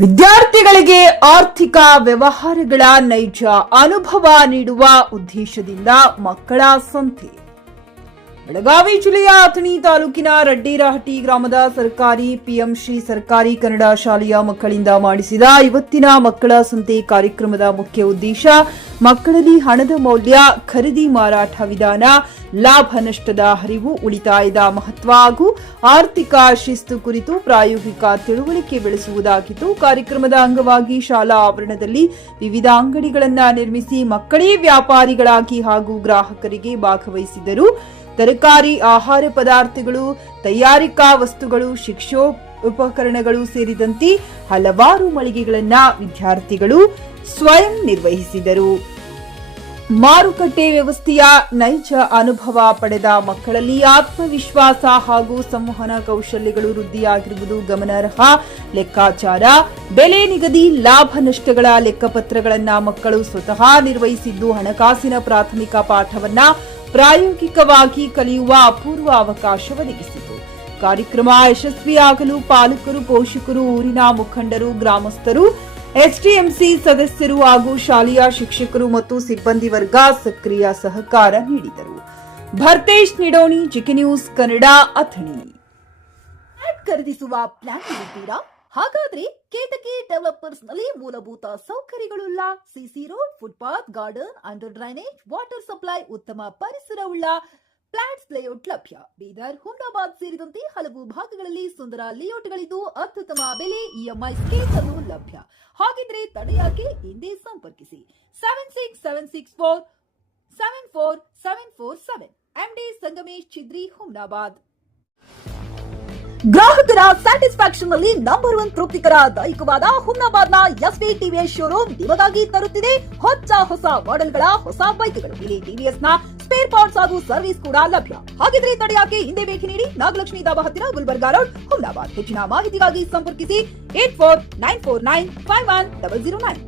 ವಿದ್ಯಾರ್ಥಿಗಳಿಗೆ ಆರ್ಥಿಕ ವ್ಯವಹಾರಗಳ ನೈಜ ಅನುಭವ ನೀಡುವ ಉದ್ದೇಶದಿಂದ ಮಕ್ಕಳ ಸಂತೆ. ಬೆಳಗಾವಿ ಜಿಲ್ಲೆಯ ಅಥಣಿ ತಾಲೂಕಿನ ರಡ್ಡೇರಹಟ್ಟಿ ಗ್ರಾಮದ ಸರ್ಕಾರಿ ಪಿಎಂ ಶ್ರೀ ಸರ್ಕಾರಿ ಕನ್ನಡ ಶಾಲೆಯ ಮಕ್ಕಳಿಂದ ಮಾಡಿಸಿದ ಇವತ್ತಿನ ಮಕ್ಕಳ ಸಂತೆ ಕಾರ್ಯಕ್ರಮದ ಮುಖ್ಯ ಉದ್ದೇಶ ಮಕ್ಕಳಲ್ಲಿ ಹಣದ ಮೌಲ್ಯ, ಖರೀದಿ ಮಾರಾಟ ವಿಧಾನ, ಲಾಭ ನಷ್ಟದ ಹರಿವು, ಉಳಿತಾಯದ ಮಹತ್ವ ಹಾಗೂ ಆರ್ಥಿಕ ಶಿಸ್ತು ಕುರಿತು ಪ್ರಾಯೋಗಿಕ ತಿಳುವಳಿಕೆ ಬೆಳೆಸುವುದಾಗಿತ್ತು. ಕಾರ್ಯಕ್ರಮದ ಅಂಗವಾಗಿ ಶಾಲಾ ಆವರಣದಲ್ಲಿ ವಿವಿಧ ಅಂಗಡಿಗಳನ್ನು ನಿರ್ಮಿಸಿ ಮಕ್ಕಳೇ ವ್ಯಾಪಾರಿಗಳಾಗಿ ಹಾಗೂ ಗ್ರಾಹಕರಿಗೆ ಭಾಗವಹಿಸಿದರು. ತರಕಾರಿ, ಆಹಾರ ಪದಾರ್ಥಗಳು, ತಯಾರಿಕಾ ವಸ್ತುಗಳು, ಶಿಕ್ಷೋಪಕರಣಗಳು ಸೇರಿದಂತೆ ಹಲವಾರು ಮಳಿಗೆಗಳನ್ನು ವಿದ್ಯಾರ್ಥಿಗಳು ಸ್ವಯಂ ನಿರ್ವಹಿಸಿದರು. ಮಾರುಕಟ್ಟೆ ವ್ಯವಸ್ಥೆಯ ನೈಜ ಅನುಭವ ಪಡೆದ ಮಕ್ಕಳಲ್ಲಿ ಆತ್ಮವಿಶ್ವಾಸ ಹಾಗೂ ಸಂವಹನ ಕೌಶಲ್ಯಗಳು ವೃದ್ಧಿಯಾಗಿರುವುದು ಗಮನಾರ್ಹ. ಲೆಕ್ಕಾಚಾರ, ಬೆಲೆ ನಿಗದಿ, ಲಾಭ ನಷ್ಟಗಳ ಲೆಕ್ಕಪತ್ರಗಳನ್ನು ಮಕ್ಕಳು ಸ್ವತಃ ನಿರ್ವಹಿಸಿದ್ದು ಹಣಕಾಸಿನ ಪ್ರಾಥಮಿಕ ಪಾಠವನ್ನ ಪ್ರಾಯೋಗಿಕವಾಗಿ ಕಲಿಯುವ ಅಪೂರ್ವ ಅವಕಾಶ ಒದಗಿಸಿತು. ಕಾರ್ಯಕ್ರಮ ಯಶಸ್ವಿಯಾಗಲು ಪಾಲಕರು, ಪೋಷಕರು, ಊರಿನ ಮುಖಂಡರು, ಗ್ರಾಮಸ್ಥರು, ಎಸ್ಡಿಎಂಸಿ ಸದಸ್ಯರು ಹಾಗೂ ಶಾಲೆಯ ಶಿಕ್ಷಕರು ಮತ್ತು ಸಿಬ್ಬಂದಿ ವರ್ಗ ಸಕ್ರಿಯ ಸಹಕಾರ ನೀಡಿದರು. Bhartesh Nidoni, GK news Kannada, Athani. ಖರೀದಿಸುವ ಪ್ಲಾನ್ ಇದ್ದೀರಾ? ಹಾಗಾದ್ರೆ ಕೇತಕಿ ಡೆವಲಪರ್ಸ್ ನಲ್ಲಿ ಮೂಲಭೂತ ಸೌಕರ್ಯಗಳುಳ್ಳ CC road, footpath, garden, under drainage, water supply, ಉತ್ತಮ ಪರಿಸರವುಳ್ಳ ಫ್ಲಾಟ್ಸ್ ಲೇಔಟ್ ಲಭ್ಯ. ಬೀದರ್, ಹುಮ್ನಾಬಾದ್ ಸೇರಿದಂತೆ ಹಲವು ಭಾಗಗಳಲ್ಲಿ ಸುಂದರ ಲೇಔಟ್ಗಳಿದ್ದು ಅತ್ಯುತ್ತಮ ಬೆಲೆ, ಇಎಂಐ ಸ್ಕೀಮ್ಸ್ ಅನ್ನು ಲಭ್ಯ. ಹಾಗಿದ್ರೆ ತಡೆಯಾಕೆ? ಹಿಂದೆ ಸಂಪರ್ಕಿಸಿ 7676474747 ಎಂಡಿ ಸಂಗಮೇಶ್ ಚಿದ್ರಿ, ಹುಮ್ನಾಬಾದ್. ಗ್ರಾಹಕರ ಸ್ಯಾಟಿಸ್ಫ್ಯಾಕ್ಷನ್ ನಲ್ಲಿ ನಂಬರ್ 1 ತೃಪ್ತಿಕರ ದೈಹಿಕವಾದ ಹುಮ್ನಾಬಾದ್ನ ಎಸ್ವಿ ಟಿವಿಎಸ್ ಶೋರೂಮ್ ನಿಮಗಾಗಿ ತರುತ್ತಿದೆ ಹೊಸ ಮಾಡೆಲ್ಗಳ ಹೊಸ ಬೈಕ್ಗಳು. ಇಲ್ಲಿ ಟಿವಿಎಸ್ ನ ಸ್ಪೇರ್ ಪಾರ್ಟ್ಸ್ ಹಾಗೂ ಸರ್ವಿಸ್ ಕೂಡ ಲಭ್ಯ. ಹಾಗಿದ್ರೆ ತಡೆಯಾಕೆ? ಹಿಂದೆ ಭೇಟಿ ನೀಡಿ. ನಾಗಲಕ್ಷ್ಮಿ ದಾಬಾ ಹತ್ತಿರ, ಗುಲ್ಬರ್ಗಾ ರೋಡ್, ಹುಮ್ನಾಬಾದ್. ಹೆಚ್ಚಿನ ಮಾಹಿತಿಗಾಗಿ ಸಂಪರ್ಕಿಸಿ 8494951009.